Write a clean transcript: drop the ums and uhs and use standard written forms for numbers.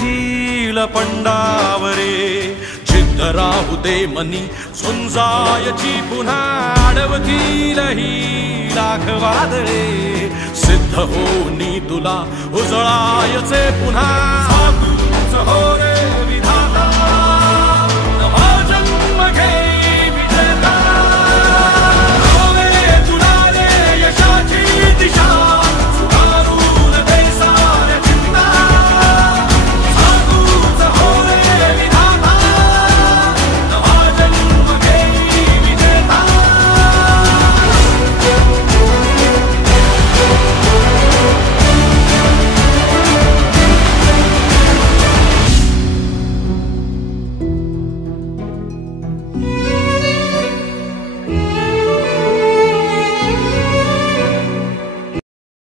Hill पंडावरे जिद्द राहू दे मनी झुंजायची पुन्हा अडवतील ही लाख वादळे सिद्ध होनी तुला उजळायचे पुन्हा.